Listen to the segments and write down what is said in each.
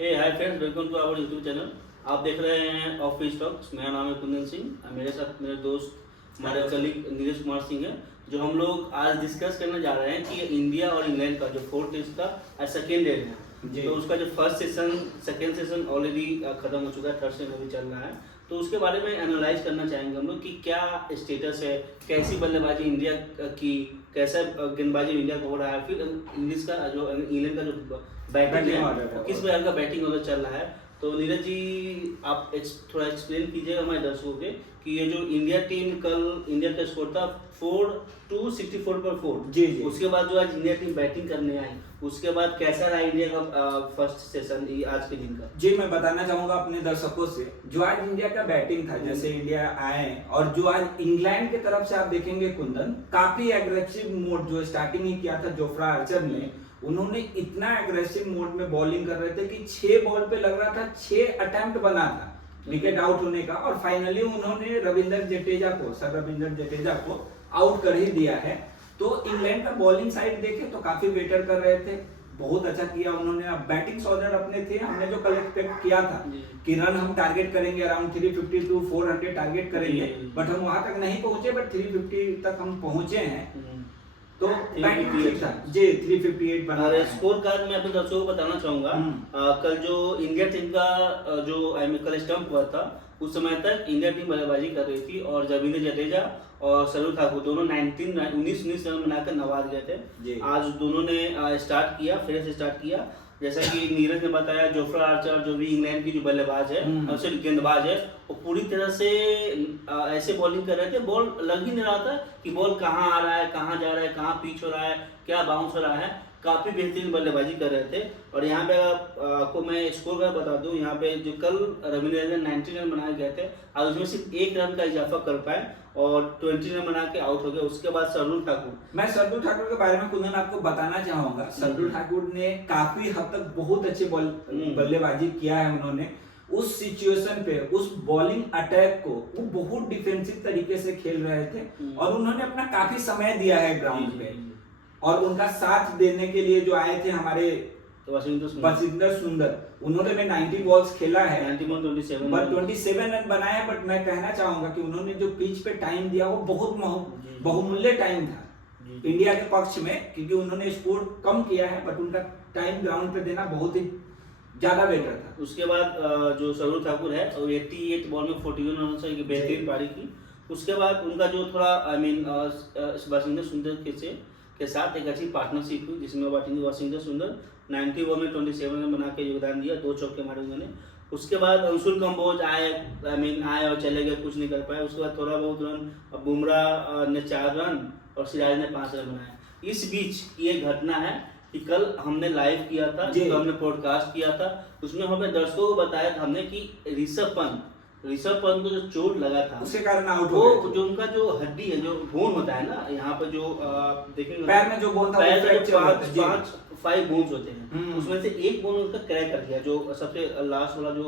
Hey hi friends, welcome to our YouTube channel. आप देख रहे हैं ऑफिस टॉक्स। मेरा नाम है कुंदन सिंह। मेरे साथ मेरे दोस्त हमारे कलीग नीरज कुमार सिंह है। जो हम लोग आज डिस्कस करने जा रहे हैं कि इंडिया और इंग्लैंड का जो फोर्थ टेस्ट का सेकेंड डे है, तो उसका जो first session second session already खत्म हो चुका है, थर्ड सेशन अभी चल रहा है। तो उसके बारे में एनालाइज करना चाहेंगे हम लोग कि क्या स्टेटस है, कैसी बल्लेबाजी इंडिया की, कैसा गेंदबाजी इंडिया का हो रहा है, फिर इंग्लिश का जो इंग्लैंड का जो बैटिंग है किस प्रकार का बैटिंग ऑर्डर चल रहा है। तो नीरज जी, आप थोड़ा एक्सप्लेन कीजिएगा हमारे दर्शकों के कि ये जो इंडिया टीम कल इंडिया का स्कोर था 4-2 64 पर 4 जी जी। उसके बाद जो आज इंडिया टीम बैटिंग करने आई, उसके बाद कैसा रहा इंडिया का फर्स्ट सेशन आज के दिन का? जी, मैं बताना चाहूंगा अपने दर्शकों से, जो आज इंडिया का बैटिंग था, जैसे इंडिया आए और जो आज इंग्लैंड की तरफ से आप देखेंगे कुंदन, काफी एग्रेसिव मोड जो स्टार्टिंग ही किया था जोफ्रा आर्चर ने। उन्होंने इतना एग्रेसिव मोड में बॉलिंग कर रहे थे कि 6 बॉल पे लग रहा था 6 अटेम्प्ट बना था विकेट आउट होने का, और फाइनली उन्होंने सर रविंद्र जडेजा को आउट कर ही दिया है। तो इंग्लैंड का बॉलिंग साइड देखे तो काफी बेटर कर रहे थे, बहुत अच्छा किया उन्होंने। अब बैटिंग ऑर्डर अपने थे, हमने जो कल एक्सपेक्ट किया था कि रन हम टारगेट करेंगे अराउंड 350 to 400 टारगेट करेंगे, बट हम वहां तक नहीं पहुंचे, बट 350 तक हम पहुंचे हैं। तो बैटिंग ठीक था जी, 358 बना। और स्कोर कार्ड में अपने दर्शकों को बताना चाहूंगा, कल जो इंडिया टीम का जो कल स्टंप हुआ था, उस समय तक इंडिया टीम बल्लेबाजी कर रही थी और रविंद्र जडेजा और सरुण ठाकुर दोनों 19 रन बनाकर नवाज गए थे। आज दोनों ने स्टार्ट किया, फिर से स्टार्ट किया। जैसा कि नीरज ने बताया, जोफ्रा आर्चर जो भी इंग्लैंड की जो बल्लेबाज है, सिर्फ गेंदबाज है, वो पूरी तरह से ऐसे बॉलिंग कर रहे थे, बॉल लग ही नहीं रहा था कि बॉल कहाँ आ रहा है, कहाँ जा रहा है, कहाँ पिच हो रहा है, क्या बाउंस हो रहा है। काफी बेहतरीन बल्लेबाजी कर रहे थे। और यहाँ पे आपको मैं स्कोर का बता दूं, यहाँ पे जो कल रविंद्र ने 90 रन बनाए गए थे, आज उसमें सिर्फ 1 रन का इजाफा कर पाए और 20 रन बना के आउट हो गए। उसके बाद सरदुल ठाकुर, मैं सरदुल ठाकुर के बारे में कुंदन आपको बताना चाहूंगा। सरदुल ठाकुर ने काफी हद तक बहुत अच्छी बल्लेबाजी किया है उन्होंने। उस सिचुएशन पे उस बॉलिंग अटैक को वो बहुत डिफेंसिव तरीके से खेल रहे थे, और उन्होंने अपना काफी समय दिया है ग्राउंड पे। और उनका साथ देने के लिए जो आए थे हमारे वशिंदर सुंदर, उन्होंने भी 90 बॉल्स खेला है, 27 रन बनाए। बट मैं कहना चाहूंगा कि उन्होंने जो पिच पे टाइम दिया वो बहुत बहुमूल्य टाइम था इंडिया के पक्ष में, क्योंकि उन्होंने स्कोर कम किया है, बट उनका टाइम ग्राउंड पे देना बहुत ही ज्यादा बेटर था। उसके बाद जो सरुण ठाकुर है, 88 बॉल में 41 रन से बेहतरीन पारी की। उसके बाद उनका जो थोड़ा वशिंदर सुंदर के साथ एक अच्छी पार्टनरशिप हुई, जिसमें वशिंदर सुंदर 90 बॉल में 27 रन बना के योगदान दिया, 2 चौके मारे उन्होंने। उसके बाद अंशुल कंबोज आए और चले गए, कुछ नहीं कर पाए। उसके बाद थोड़ा बहुत रन बुमराह ने 4 रन और सिराज ने 5 रन बनाए। इस बीच ये घटना है कि कल हमने लाइव किया था, तो हमने पॉडकास्ट किया था, उसमें हमें दर्शकों को बताया था हमने कि ऋषभ पंत को जो चोट लगा था उसके कारण आउट हो हो गए। जो उनका जो हड्डी है, जो बोन होता है ना, यहाँ पे जो देखेंगे पैर में जो बोन था, पैर में 5 बोन्स होते हैं, उसमें से एक बोन उनका क्रैक कर गया, जो सबसे लास्ट वाला जो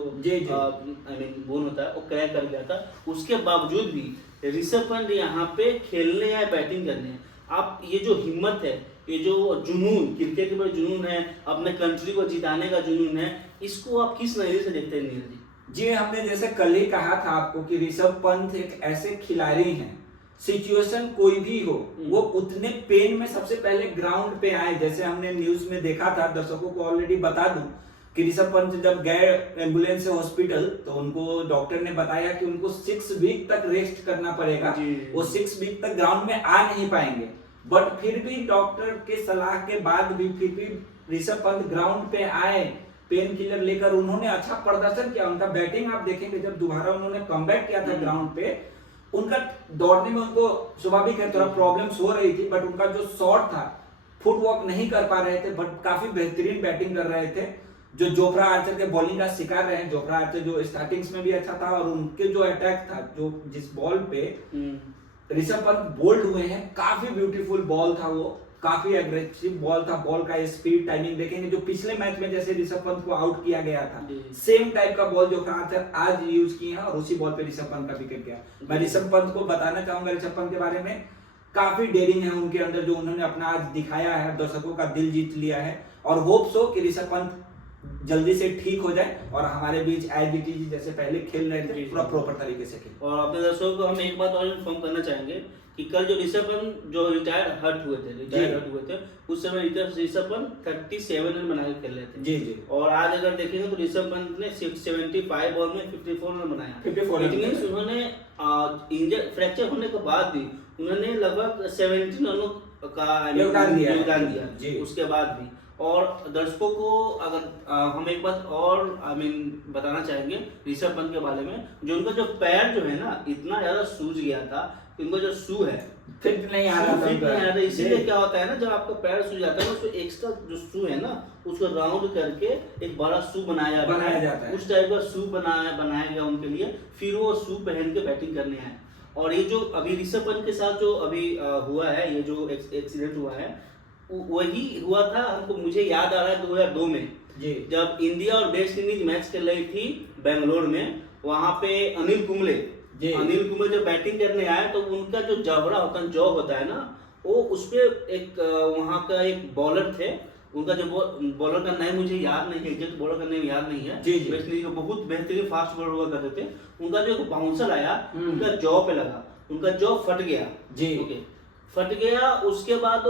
बोन होता है वो क्रैक कर गया था। उसके बावजूद भी ऋषभ पंत यहाँ पे खेलने या बैटिंग करने, आप ये जो हिम्मत है, ये जो जुनून, क्रिकेट के ऊपर जुनून है, अपने कंट्री को जिताने का जुनून है, इसको आप किस नजरिए से देखते हैं नीरज जी? जी, हमने जैसे कल ही कहा था आपको कि ऋषभ पंत एक ऐसे खिलाड़ी हैं, सिचुएशन कोई भी हो वो उतने पेन में सबसे पहले ग्राउंड पे आए। जैसे हमने न्यूज में देखा था, दर्शकों को ऑलरेडी बता दूं कि ऋषभ पंत जब गए एम्बुलेंस से हॉस्पिटल, तो उनको डॉक्टर ने बताया कि उनको 6 वीक तक रेस्ट करना पड़ेगा, वो 6 वीक तक ग्राउंड में आ नहीं पाएंगे। बट फिर भी डॉक्टर के सलाह के बाद भी फिर भी ऋषभ पंत ग्राउंड पे आए, पेन किलर लेकर, उन्होंने अच्छा प्रदर्शन किया। उनका बैटिंग आप देखेंगे, जब दोबारा उन्होंने कमबैक किया था ग्राउंड पे, उनका दौड़ने में उनको स्वाभाविक है थोड़ा प्रॉब्लम्स हो रही थी, बट उनका जो शॉट था, फुटवर्क नहीं कर पा रहे थे, बट काफी बेहतरीन बैटिंग कर रहे थे। जो जोफ्रा आर्चर के बॉलिंग का शिकार रहे, जोफ्रा आर्चर जो स्टार्टिंग्स में भी अच्छा था, और उनके जो अटैक था, जो जिस बॉल पे ऋषभ पंत बोल्ड हुए हैं, काफी ब्यूटीफुल बॉल था वो, काफी एग्रेसिव बॉल था। बॉल का स्पीड, टाइमिंग देखेंगे, जो पिछले मैच में जैसे ऋषभ पंत को आउट किया गया था, सेम टाइप का बॉल जो आज यूज किए हैं, और उसी बॉल पे ऋषभ पंत का विकेट गया। मैं ऋषभ पंत को बताना चाहूंगा, ऋषभ पंत के बारे में, काफी डेयरिंग है उनके अंदर, जो उन्होंने अपना आज दिखाया है, दर्शकों का दिल जीत लिया है। और होप सो कि ऋषभ पंत जल्दी से ठीक हो जाए और हमारे बीच एज इट इज जैसे पहले खेल रहे थे पूरा प्रॉपर तरीके से खेल। और अपने दर्शकों को हम एक बात और इन्फॉर्म करना चाहेंगे कि कल जो ऋषभ पंत जो रिटायर्ड हर्ट हुए थे उस समय ऋषभ पंत 37 रन बना के खेल रहे थे। जी जी। और आज अगर देखेंगे तो ऋषभ पंत ने 75 बॉल में 54 रन बनाया। 54 इट मींस उन्होंने इंजर फ्रैक्चर होने के बाद भी उन्होंने लगभग 17 रनों का योगदान दिया उसके बाद भी। और दर्शकों को अगर हम एक बात और बताना चाहेंगे ऋषभ पंत के बारे में, जो उनका जो पैर जो है ना इतना ज्यादा सूज गया था, उनका जो शू है फिट नहीं आ रहा था। इसीलिए क्या होता है ना, जब आपका पैर सूज जाता है उसको एक्स्ट्रा जो शू है ना उसको राउंड करके एक बड़ा शू बनाया जाता है। उस टाइप का शू बनाया गया उनके लिए, फिर वो शू पहन के बैटिंग करने आए। और ये जो अभी ऋषभ पंत के साथ जो अभी हुआ है, ये जो एक्सीडेंट हुआ है वही हुआ था हमको, मुझे याद आ रहा है 2002 में जब इंडिया और वेस्ट इंडीज मैच खेल रही थी बेंगलोर में। वहां पे अनिल कुंबले जब बैटिंग करने आए तो उनका जो जबड़ा होता है, जॉब होता है ना, वो उस पे एक वहां का एक बॉलर थे, उनका जो बॉलर का नाम मुझे याद नहीं है, एग्जैक्ट बॉलर का नाम याद नहीं है। वेस्ट इंडीज के बहुत बेहतरीन फास्ट बॉलर हुआ करते थे। उनका जो बाउंसर आया उनका जॉ पे लगा, उनका जॉ फट गया। फट गया। उसके बाद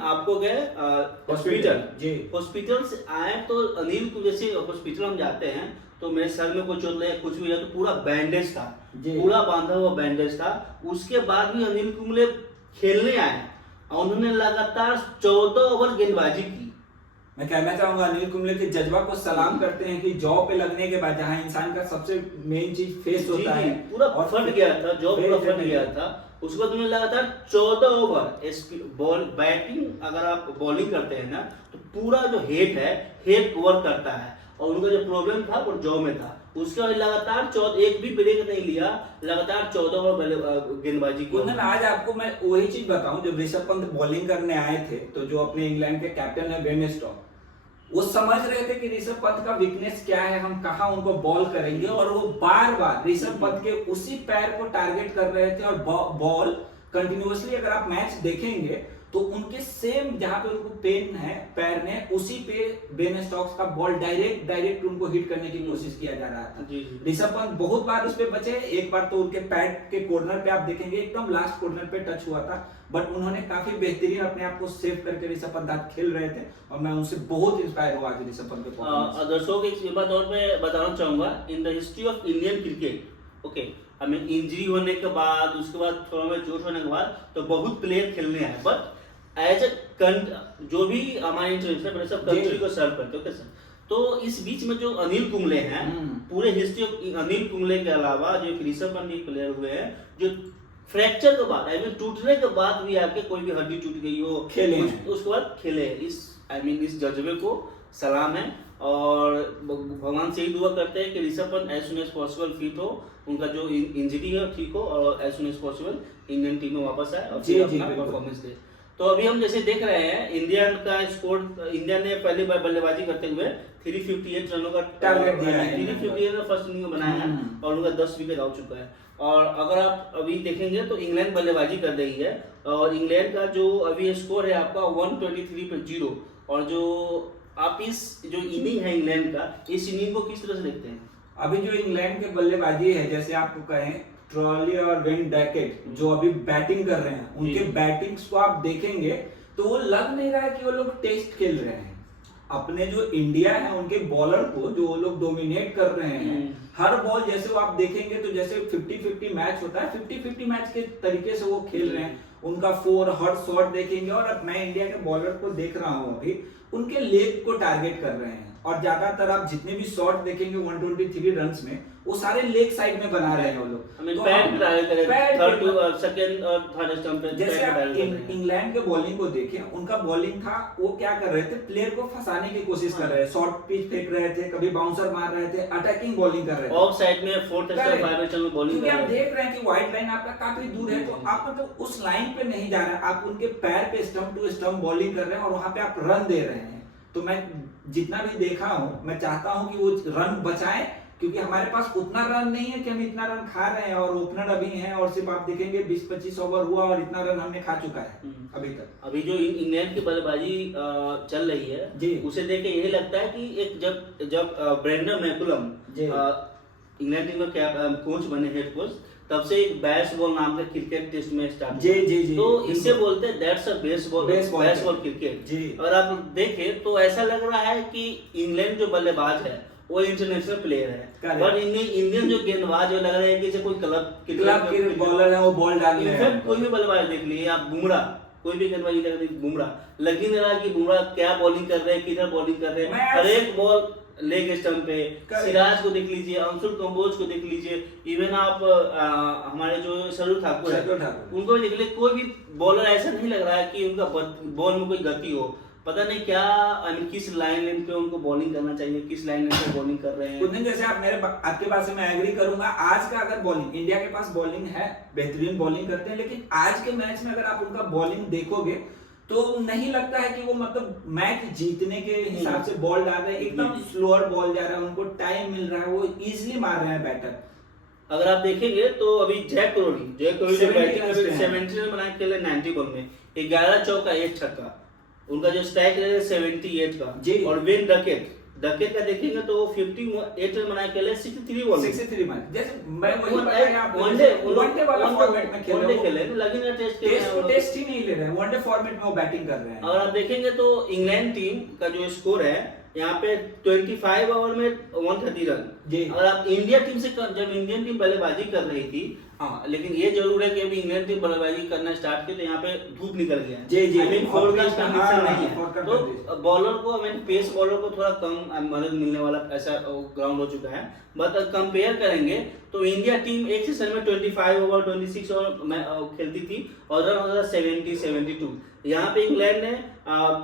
आपको गए हॉस्पिटल से आए तो अनिल को जैसे हॉस्पिटल हम जाते हैं तो मेरे सर में कुछ चोट लगे, कुछ भी तो पूरा बैंडेज था, पूरा बांधा हुआ बैंडेज था। उसके बाद भी अनिल कुंबले खेलने आए और उन्होंने लगातार 14 ओवर गेंदबाजी की। मैं कहना चाहूंगा अनिल कुंबले के जज्बा को सलाम करते हैं कि जॉ पे लगने के बाद जहां इंसान का सबसे मेन चीज फेस होता है, पूरा फट गया था, जॉ पूरा फट गया था। उसके बाद उन्होंने लगातार 14 ओवर बैटिंग, अगर आप बॉलिंग करते हैं ना तो पूरा जो हेड कवर करता है, और उनका जो प्रॉब्लम था वो जॉ में था। उसके बाद लगातार एक भी ब्रेक नहीं लिया, लगातार 14 ओवर गेंदबाजी की। आज आपको मैं वही चीज बताऊं, जब ऋषभ पंत बॉलिंग करने आए थे तो जो अपने इंग्लैंड के कैप्टन है बेन स्टोक्स, वो समझ रहे थे कि ऋषभ पंत का वीकनेस क्या है, हम कहां उनको बॉल करेंगे, और वो बार बार ऋषभ पंत के उसी पैर को टारगेट कर रहे थे। और बॉल कंटिन्यूअसली अगर आप मैच देखेंगे तो उनके सेम जहां पे उनको पेन है पैर में, उसी पे बेन स्टोक्स का बॉल डायरेक्ट उनको हिट करने की कोशिश किया जा रहा था। ऋषभ पंत बहुत बार उस पे बचे, एक बार तो उनके पैड के कॉर्नर पे आप देखेंगे एकदम लास्ट कॉर्नर पे टच हुआ था, बट उन्होंने काफी बेहतरीन अपने आप को सेव करके ऋषभ पंत आज खेल रहे थे, और मैं उनसे बहुत इंस्पायर हुआ आज ऋषभ पंत के परफॉर्मेंस। दर्शकों को एक बात और मैं बताना चाहूंगा, in the history of Indian cricket, okay, हमें इंजरी होने के बाद, उसके बाद थोड़ा में चोट होने के बाद तो बहुत प्लेयर खेलने आए, बट एज ए जो भी हमारे इंटरनेशनल सब कंट्री को सर्व करते हो सर। तो इस बीच में जो अनिल कुंबले हैं, पूरे हिस्ट्री ऑफ अनिल कुंबले के अलावा जो ऋषभ पंत एक प्लेयर हुए हैं जो फ्रैक्चर के बाद टूटने के बाद भी आपके कोई भी हड्डी टूट गई हो खेले, उसके बाद खेले। इस जज्बे को सलाम है, और भगवान से ही दुआ करते हैं कि Rishabh Pant as soon as possible fit हो, उनका जो इंजरी है ठीक हो, और as soon as possible Indian team में वापस आए और अपना परफॉर्मेंस दे। तो अभी हम जैसे देख रहे हैं इंडिया का स्कोर, इंडिया ने पहली बार बल्लेबाजी करते हुए 358 रनों का टारगेट दिया है, 358 रन फर्स्ट इनिंग में बनाया है, और उनका 10 विकेट आ चुका है। और अगर आप अभी देखेंगे तो इंग्लैंड बल्लेबाजी कर रही है, और इंग्लैंड का जो अभी स्कोर है आपका 123 पे 0। और जो आप इस जो इनिंग है इंग्लैंड का, इस इनिंग को किस तरह से देखते हैं? अभी जो इंग्लैंड के बल्लेबाजी है, जैसे आपको कहें ट्रॉली और वेन डैकेट जो अभी बैटिंग कर रहे हैं, उनके बैटिंग्स को आप देखेंगे तो वो लग नहीं रहा है कि वो लोग टेस्ट खेल रहे हैं। अपने जो इंडिया है उनके बॉलर को जो वो लोग डोमिनेट कर रहे हैं, हर बॉल जैसे वो आप देखेंगे तो जैसे 50-50 मैच होता है, 50-50 मैच के तरीके से वो खेल रहे हैं। उनका हर शॉट देखेंगे, और अब मैं इंडिया के बॉलर को देख रहा हूँ अभी, उनके लेग को टारगेट कर रहे हैं, और ज्यादातर आप जितने भी शॉट देखेंगे 123 रन्स में वो सारे लेग साइड में बना रहे हैं वो लोग। जैसे आप इंग्लैंड के बॉलिंग को देखें, उनका बॉलिंग था, वो क्या कर रहे थे, प्लेयर को फंसाने की कोशिश कर रहे हैं, शॉर्ट पिच फेंक रहे थे, कभी बाउंसर मार रहे थे, अटैकिंग बॉलिंग कर रहे थे, ऑफ साइड में 4th स्टंप 5th स्टंप में बॉलिंग कर रहे हैं। आप देख रहे हैं कि वाइड लाइन आपका काफी दूर है, तो आप मतलब उस लाइन पे नहीं जा रहे हैं, आप उनके पैर पे स्टंप टू स्टंप बॉलिंग कर रहे हैं, और वहां पे आप रन दे रहे हैं। तो मैं जितना भी देखा हूं, मैं चाहता हूं कि वो रन बचाएं, क्योंकि हमारे पास उतना रन नहीं है कि हम इतना रन खा रहे हैं, और ओपनर अभी हैं और सिर्फ आप देखेंगे 20-25 ओवर हुआ और इतना रन हमने खा चुका है अभी तक। अभी जो इंग्लैंड की बल्लेबाजी चल रही है जी। उसे देख के यही लगता है कि एक जब ब्रेंडन मैकुलम इंग्लैंड टीम का कोच बने, हेड कोच, तब से एक बेसबॉल नाम का क्रिकेट टेस्ट में स्टार्ट जी, तो इससे बोलते हैं दैट्स अ बेसबॉल क्रिकेट जी। और आप देखें तो ऐसा लग रहा है कि इंग्लैंड जो बल्लेबाज है वो इंटरनेशनल प्लेयर है, बट इंडियन जो गेंदबाज है लग रहा है कि जैसे कोई क्लब के बॉलर है, वो बॉल डाल रहे हैं। कोई भी बल्लेबाज देख लीजिए आप, बुमराह, कोई भी गेंदबाजी देख लीजिए, बुमराह लग ही नहीं रहा कि बुमराह क्या बॉलिंग कर रहे हैं, किधर बॉलिंग कर रहे हैं, हर एक बॉल लेग स्टंप पे। सिराज को देख लीजिए, अंशुल कंबोज को देख लीजिए, इवन आप हमारे जो सरू ठाकुर है उनको भी देख लीजिए, कोई भी बॉलर ऐसा नहीं लग रहा है कि उनका बॉल में कोई गति हो। पता नहीं क्या किस लाइन पे उनको बॉलिंग करना चाहिए, किस लाइन पे बॉलिंग कर रहे हैं। कुछ दिन जैसे आपके बात से मैं एग्री करूंगा, आज का अगर बॉलिंग, इंडिया के पास बॉलिंग है, बेहतरीन बॉलिंग करते हैं, लेकिन आज के मैच में अगर आप उनका बॉलिंग देखोगे तो नहीं लगता है कि वो मतलब मैच जीतने के हिसाब से बॉल डाल रहे हैं, एकदम स्लोअर बॉल जा रहा है, उनको टाइम मिल रहा है, वो इजीली मार रहे हैं बैटर। अगर आप देखेंगे तो अभी जय कोहली 70 रन बना के 90 बॉल में 11 चौका 1 छक्का, उनका जो स्ट्राइक रेट है 78 का। और विन डकेट का देखेंगे तो 58 रन बनाए खेले 63 बॉल 63 में। जैसे मैं वही बताया आपको, वनडे वाला फॉर्मेट में खेले, लेकिन टेस्ट ही नहीं ले रहे हैं, वनडे फॉर्मेट में वो बैटिंग कर रहे हैं। और आप देखेंगे तो इंग्लैंड टीम का जो स्कोर है यहाँ पे 25 ओवर में 130 रन। और आप इंडिया टीम से जब इंडियन टीम बल्लेबाजी कर रही थी, हाँ, लेकिन ये जरूर है कि अभी इंग्लैंड टीम बल्लेबाजी करना स्टार्ट की तो यहाँ पे धूप निकल गया है। आई मीन फोरकास्ट कंडीशन नहीं है, तो बॉलर को, आई मीन पेस बॉलर को थोड़ा कम मदद मिलने वाला ऐसा ग्राउंड हो चुका है। बट कंपेयर करेंगे तो इंडिया टीम एक सीजन में 25 ओवर 26 ओवर खेलती थी और रन होता था 70-72। यहाँ पे इंग्लैंड ने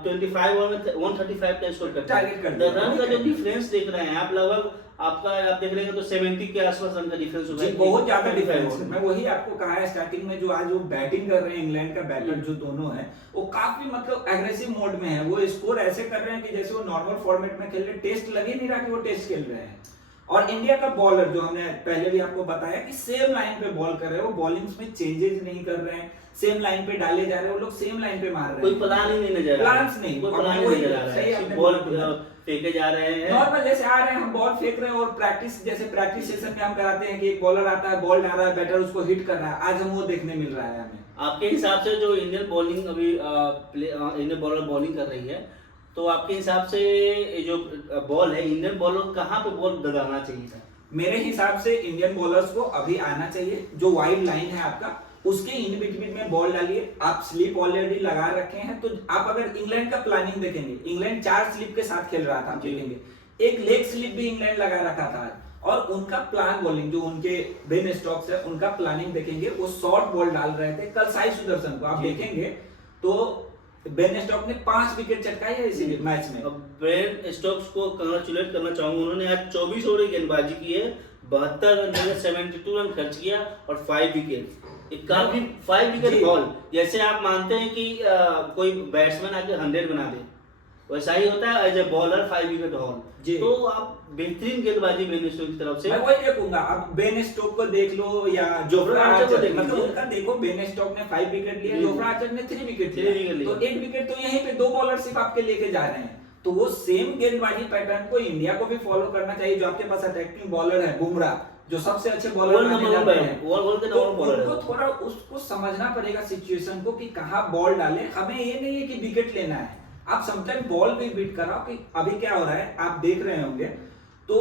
25 ओवर में 135 का स्कोर करता है। रन का जो डिफरेंस देख रहे हैं आप, लगभग आप देख रहे हैं तो 70 के आसपास रन का डिफरेंस होगा, बहुत ज्यादा डिफरेंस है। मैं वही आपको कहा है स्टार्टिंग में, जो आज वो बैटिंग कर रहे हैं इंग्लैंड का बैटर जो दोनों है, वो काफी मतलब एग्रेसिव मोड में है, वो स्कोर ऐसे कर रहे हैं कि जैसे वो नॉर्मल फॉर्मेट में खेल रहे हैं, टेस्ट लग ही नहीं रहा कि वो टेस्ट खेल रहे हैं। और इंडिया का बॉलर जो हमने पहले भी आपको बताया कि सेम लाइन पे बॉल कर रहे हैं, वो बॉलिंग्स में चेंजेस नहीं कर रहे हैं, सेम लाइन पे डाले जा रहे हैं, वो लोग सेम लाइन पे मार रहे हैं, कोई प्लान ही नहीं नजर आ रहा, प्लान्स नहीं, कोई प्लान नहीं नजर आ रहा है, बॉल फेंके जा रहे हैं नॉर्मल जैसे आ रहे हैं, हम बॉल फेंक रहे हैं। और प्रैक्टिस सेशन में हम कराते हैं कि एक बॉलर आता है, बॉल डाल रहा है, बैटर उसको हिट कर रहा है, आज हम वो देखने मिल रहा है हमें। आपके हिसाब से जो इंडियन बॉलिंग अभी इंडियन बॉलर बॉलिंग कर रही है, तो आपके हिसाब से जो बॉल है, इंडियन बॉलर कहाँ पे बॉल दगाना चाहिए था? मेरे हिसाब से इंडियन बॉलर्स को अभी आना चाहिए, जो वाइड लाइन है आपका उसके इन बिटवीन में बॉल डालिए। आप स्लिप ऑलरेडी लगा रखे हैं, तो आप अगर इंग्लैंड का प्लानिंग देखेंगे, इंग्लैंड 4 स्लिप के साथ खेल रहा था, आप देखेंगे एक लेग स्लिप भी इंग्लैंड लगा रखा था। और उनका प्लान बॉलिंग जो उनके बेन स्टोक्स है, उनका प्लानिंग देखेंगे, वो शॉर्ट बॉल डाल रहे थे। कल साई सुदर्शन को आप देखेंगे तो बेन स्टोक्स ने 5 विकेट चटकाई है इसी मैच में। अब बेन स्टोक्स को कांग्रेचुलेट करना चाहूंगा, उन्होंने आज 24 ओवर की गेंदबाजी की है, 72 रन में 72 रन खर्च किया और 5 विकेट। काफी 5 विकेट बॉल, जैसे आप मानते हैं कि कोई बैट्समैन आके 100 बना दे, वैसा ही होता है as a bowler 5 wicket haul. तो आप बेहतरीन गेंदबाजी बेन स्टोक्स की तरफ से। मैं वही देखूंगा, आप बेन स्टोक को देख लो या जोफ्रा आर्चर को देख लो, मतलब उनका देखो, बेन स्टोक ने 5 विकेट लिया, जोफ्रा आर्चर ने 3 विकेट लिया, तो 8 विकेट तो यहीं पे 2 बॉलर सिर्फ आपके लेके जा रहे हैं। तो वो सेम गेंदबाजी पैटर्न को इंडिया को भी फॉलो करना चाहिए। जो आपके पास अटैकिंग बॉलर है बुमराह, जो सबसे अच्छे बॉलर माने जाते हैं, तो उनको थोड़ा उसको समझना पड़ेगा सिचुएशन को कि कहाँ बॉल डाले। हमें ये नहीं है कि विकेट लेना है, आप समटाइम बॉल भी बीट कराओ। कि अभी क्या हो रहा है आप देख रहे होंगे, तो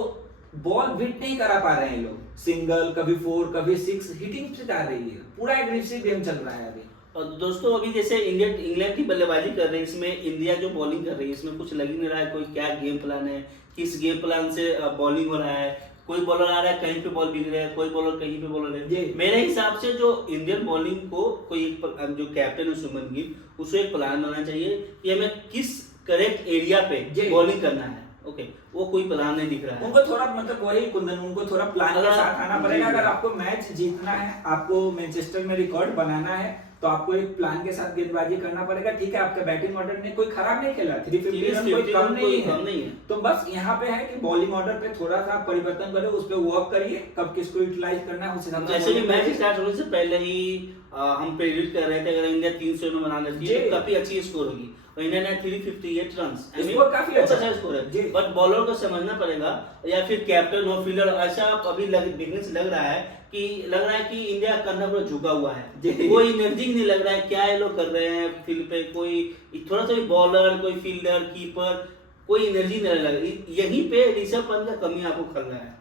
बॉल बीट नहीं करा पा रहे हैं लोग, सिंगल कभी 4 कभी 6 हिटिंग से जा रही है, पूरा एग्रेसिव गेम चल रहा है अभी। और दोस्तों अभी जैसे इंग्लैंड की बल्लेबाजी कर रही है, इसमें इंडिया जो बॉलिंग कर रही है, इसमें कुछ लग ही नहीं रहा है कोई क्या गेम प्लान है, किस गेम प्लान से बॉलिंग हो रहा है। कोई बॉलर आ रहा है कहीं पे बॉल बिग रहा है, कोई बॉलर कहीं पे बॉलर है। मेरे हिसाब से जो इंडियन बॉलिंग को कोई जो कैप्टन है शुभमन गिल, उसको एक प्लान बनाना चाहिए कि हमें किस करेक्ट एरिया पे बॉलिंग करना है। ओके, वो कोई प्लान नहीं दिख रहा है उनको। थोड़ा मतलब वही कुंदन, उनको थोड़ा प्लान के साथ आना पड़ेगा। अगर आपको मैच जीतना है, आपको मैनचेस्टर में रिकॉर्ड बनाना है, तो आपको एक प्लान के साथ गेंदबाजी करना पड़ेगा। ठीक है, आपका बैटिंग ऑर्डर ने कोई खराब नहीं खेला, 350 रन कोई कम नहीं है। तो बस यहाँ पे है कि बॉलिंग ऑर्डर पे थोड़ा सा परिवर्तन करें, उस पर वर्क करिए, कब किसको यूटिलाइज करना है उस हिसाब से। ऐसे भी मैच स्टार्ट होने से पहले ही हम प्रेडिक्ट कर रहे थे अगर इंडिया 300 रन बना लेती है तो काफी अच्छी स्कोर होगी, और इंडिया ने 358 रन, स्कोर काफी अच्छा स्कोर है। बट बॉलर को समझना पड़ेगा, या फिर कैप्टन और फील्डर, ऐसा अभी देखने से लग रहा है कि इंडिया का कंधा पूरा झुका हुआ है, कोई एनर्जी नहीं लग रहा है, क्या ये लोग कर रहे हैं फील्ड पे, कोई थोड़ा सा भी बॉलर, कोई फील्डर, कीपर, कोई एनर्जी नहीं लग रही। यहीं पे ऋषभ पंत का कमी आपको खल रहा है।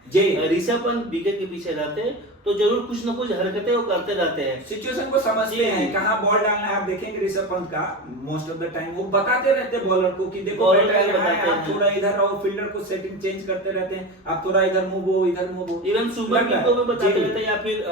ऋषभ पंत विकेट के पीछे रहते तो जरूर कुछ ना कुछ हरकतें वो करते रहते हैं, सिचुएशन को समझते हैं, कहाँ बॉल डालना है। आप देखेंगे ऋषभ पंत का मोस्ट ऑफ द टाइम वो बताते रहते हैं बॉलर को कि देखो आप थोड़ा इधर रहो, फील्डर को सेटिंग चेंज करते रहते हैं, आप थोड़ा इधर मूव हो, इधर मूव हो। इवन सुपर किंग को भी बताते रहते हैं, या फिर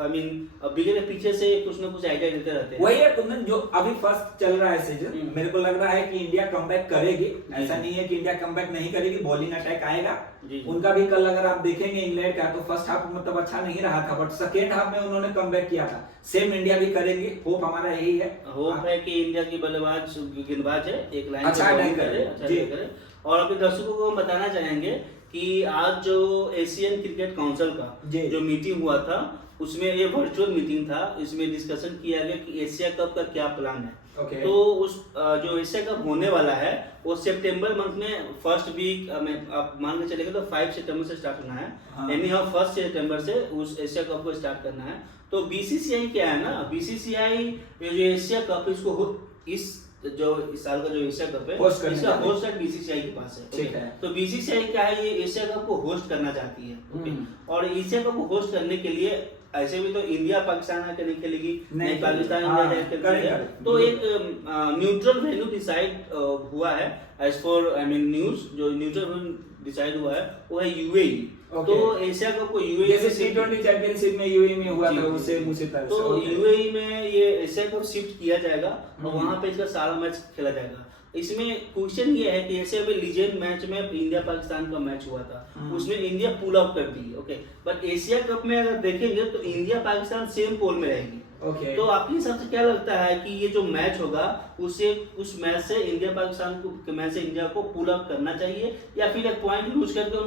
आई मीन विकेट के पीछे से कुछ ना कुछ आइडिया देते रहते हैं। वही है कुंदन, जो अभी फर्स्ट चल रहा है सीजन, मेरे को लग रहा है कि इंडिया कमबैक करेगी। ऐसा नहीं है कि इंडिया कमबैक नहीं करेगी, बॉलिंग अटैक आएगा उनका भी। कल अगर आप देखेंगे इंग्लैंड का, तो फर्स्ट हाफ मतलब अच्छा नहीं रहा था, बट सेकेंड हाफ में उन्होंने कमबैक किया था। सेम इंडिया भी करेंगे, होप हमारा यही है। होप है कि इंडिया की बल्लेबाज गेंदबाज है, एक लाइन अच्छा करे। और अपने दर्शकों को हम बताना चाहेंगे कि आज जो एशियन क्रिकेट काउंसिल का जो मीटिंग हुआ था, उसमें ये वर्चुअल मीटिंग था, इसमें डिस्कशन किया गया कि एशिया कप का क्या प्लान है। तो उस जो एशिया कप होने वाला है वो सितंबर मंथ में फर्स्ट वीक में आप मान के चलेंगे तो 5 सितंबर से स्टार्ट होना है। यानी हम 1 सितंबर से उस एशिया कप को स्टार्ट करना है। तो बीसीसीआई क्या है ना, बीसीसीआई जो एशिया कप इस साल का जो एशिया कप है इसका होस्ट बीसीसीआई के पास है। ठीक है। तो बीसीसीआई क्या है, ये एशिया कप को होस्ट करना चाहती है। और एशिया कप को होस्ट करने के लिए ऐसे भी तो इंडिया पाकिस्तान आकर नहीं खेलेगी, नहीं पाकिस्तान इंडिया, तो एक न्यूट्रल वेन्यू डिसाइड हुआ है as far I mean news. जो न्यूट्रल वेन्यू डिसाइड हुआ है वो है यूएई। तो एशिया कप को यूएई, जैसे टी20 चैंपियनशिप में यूएई में हुआ था, उसी तरह से तो यूएई में ये एशिया कप शिफ्ट किया जाएगा और वहां पे इसका सारा मैच खेला जाएगा। इसमें क्वेश्चन ये है कि ऐसे में लीजेंड मैच में इंडिया पाकिस्तान का मैच हुआ था, उसमें इंडिया पुल आउट कर दी। ओके, बट एशिया कप में अगर देखेंगे तो इंडिया पाकिस्तान सेम पोल में रहेगी। Okay. तो आपके हिसाब से क्या लगता है कि ये जो मैच होगा उस मैच से इंडिया पाकिस्तान को मैच से इंडिया को पुल आउट करना चाहिए, या फिर एक पॉइंट लूज करके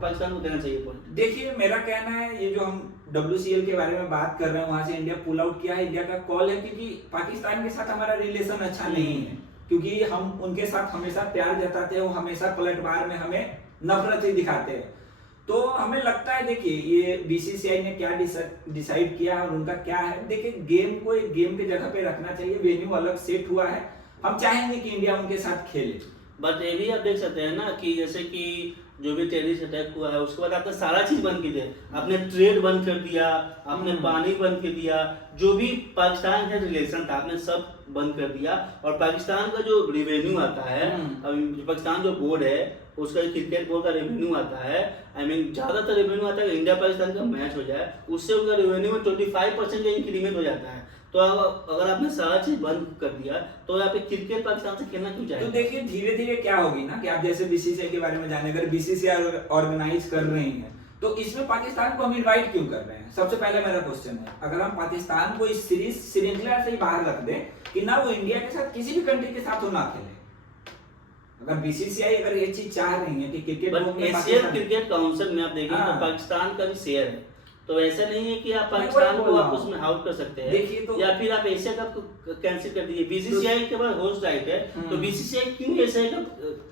पाकिस्तान को देना चाहिए पॉइंट? देखिए, मेरा कहना है, ये जो हम WCL के बारे में बात कर रहे हैं, वहां से इंडिया पुल आउट किया है, इंडिया का कॉल है, क्योंकि पाकिस्तान के साथ हमारा रिलेशन अच्छा नहीं है, क्योंकि हम उनके साथ हमेशा प्यार जताते हैं, वो हमेशा पलटवार में हमें नफरत ही दिखाते हैं। तो हमें लगता है, देखिए ये बीसीसीआई ने क्या डिसाइड किया और उनका क्या है। देखिए, गेम को एक गेम के जगह पे रखना चाहिए, वेन्यू अलग सेट हुआ है, हम चाहेंगे कि इंडिया उनके साथ खेले। बट ये भी आप देख सकते हैं ना कि जैसे कि जो भी टेररिस्ट अटैक हुआ है उसके बाद आपने सारा चीज बंद कर दिया, आपने ट्रेड बंद कर दिया, आपने पानी बंद कर दिया, जो भी पाकिस्तान से रिलेशन था आपने सब बंद कर दिया। और पाकिस्तान का जो रेवेन्यू आता है, पाकिस्तान जो बोर्ड है उसका क्रिकेट बोर्ड का रेवेन्यू आता है, आई मीन ज्यादातर रेवेन्यू आता है इंडिया पाकिस्तान का मैच हो जाए, उससे उनका रेवेन्यू में 25% का इंक्रीमेंट हो जाता है। तो अगर आपने सारा चीज बंद कर दिया तो यहाँ पे क्रिकेट पाकिस्तान से खेलना क्यों चाहेगा? तो देखिए, धीरे धीरे क्या होगी ना कि आप जैसे बीसीसीआई के बारे में जाने, अगर बीसीसीआई ऑर्गेनाइज कर रही है तो इसमें पाकिस्तान को हम इनवाइट क्यों कर रहे हैं? सबसे पहले मेरा क्वेश्चन है, अगर हम पाकिस्तान को इस सीरीज श्रृंखला से ही बाहर रख दें कि ना वो इंडिया के साथ किसी भी कंट्री के साथ वो ना खेले, अगर बीसीसीआई अगर ये चीज चाह रही है कि क्रिकेट एशियन क्रिकेट काउंसिल में आप देखेंगे तो पाकिस्तान का भी शेयर है, तो ऐसा नहीं है कि आप पाकिस्तान को आप उसमें आउट कर सकते हैं, तो या फिर आप एशिया कप को कैंसिल कर दीजिए। बीसीसीआई के पास होस्ट राइट है, तो बीसीसीआई क्यों एशिया कप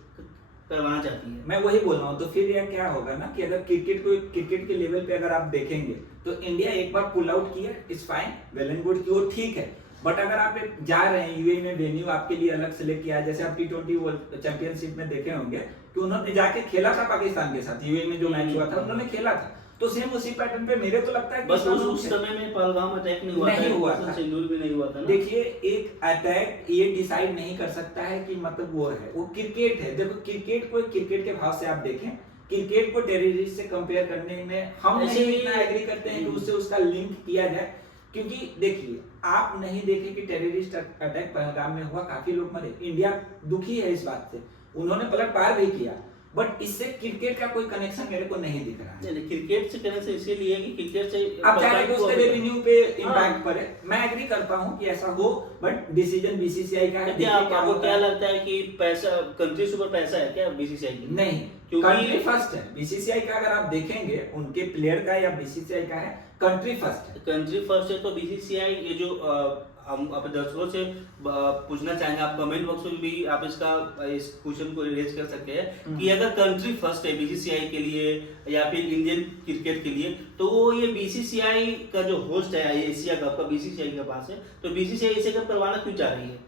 करवाना चाहती है? मैं वही बोल रहा हूँ। तो फिर यह क्या होगा ना कि अगर क्रिकेट के लेवल पे अगर आप देखेंगे तो इंडिया एक बार पुल आउट किया, it's fine, well and good, कि वो ठीक है। बट अगर आप जा रहे हैं यूएई में, वेन्यू आपके लिए अलग सेलेक्ट किया है, जैसे आप टी20 वर्ल्ड चैंपियनशिप में देखे होंगे कि उन्होंने जाके खेला था पाकिस्तान के साथ, यूएई में जो मैच हुआ था उन्होंने खेला था, तो सेम उसी पैटर्न पे मेरे को लगता है बस उस समय में पहलगाम अटैक नहीं हुआ था, सिंदूर भी नहीं हुआ था ना। देखिए, एक अटैक ये डिसाइड नहीं कर सकता है कि मतलब वो है, वो क्रिकेट है। देखो, क्रिकेट को क्रिकेट के भाव से आप देखें, क्रिकेट को टेररिस्ट से कंपेयर करने में हम नहीं इतना एग्री करते हैं कि उससे उसका लिंक किया जाए, क्योंकि देखिए, आप नहीं देखे कि टेररिस्ट अटैक पहलगाम में हुआ, काफी लोग मरे, इंडिया दुखी है इस बात से, उन्होंने पलटवार भी किया, बट इससे क्रिकेट का कोई कनेक्शन मेरे को नहीं दिख रहा है। नहीं, क्रिकेट से कनेक्शन इसलिए है कि क्रिकेट से आप चाह रहे हैं कि उसके रेवेन्यू पे इम्पैक्ट पड़े, मैं एग्री करता हूं कि ऐसा हो, बट डिसीजन बीसीसीआई का है। क्या आपको क्या लगता है कि पैसा कंट्री से ऊपर पैसा है क्या बीसीसीआई की? नहीं, कंट्री फर्स्ट है बीसीसीआई का। अगर आप देखेंगे उनके प्लेयर का या बीसीसीआई का है, कंट्री फर्स्ट है। कंट्री फर्स्ट है तो बीसीसीआई ये जो हम अपने दर्शकों से पूछना चाहेंगे, आप कमेंट बॉक्स में भी आप इस क्वेश्चन को रेज कर सकते हैं कि अगर कंट्री फर्स्ट है बीसीसीआई के लिए या फिर इंडियन क्रिकेट के लिए, तो वो ये बीसीसीआई का जो होस्ट है एशिया कप का बीसीसीआई के पास है, तो बीसीसीआई एशिया कप करवाना क्यों चाह रही है?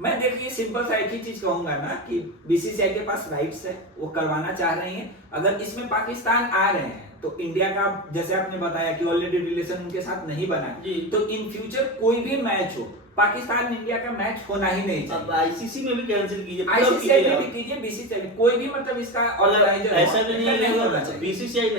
मैं देखिए सिंपल सा एक ही चीज कहूंगा ना कि बीसीसीआई के पास राइट्स है, वो करवाना चाह रही है। अगर इसमें पाकिस्तान आ रहे हैं तो इंडिया का, जैसे आपने बताया कि ऑलरेडी रिलेशन उनके साथ नहीं बना है, तो इन फ्यूचर कोई भी मैच हो पाकिस्तान इंडिया का मैच होना ही नहीं चाहिए। अब आईसीसी में भी कैंसिल कीजिए, आईसीसी में भी कीजिए, बीसीसीआई कोई भी, मतलब इसका ऑर्गेनाइजर ऐसा भी नहीं है बीसीसीआई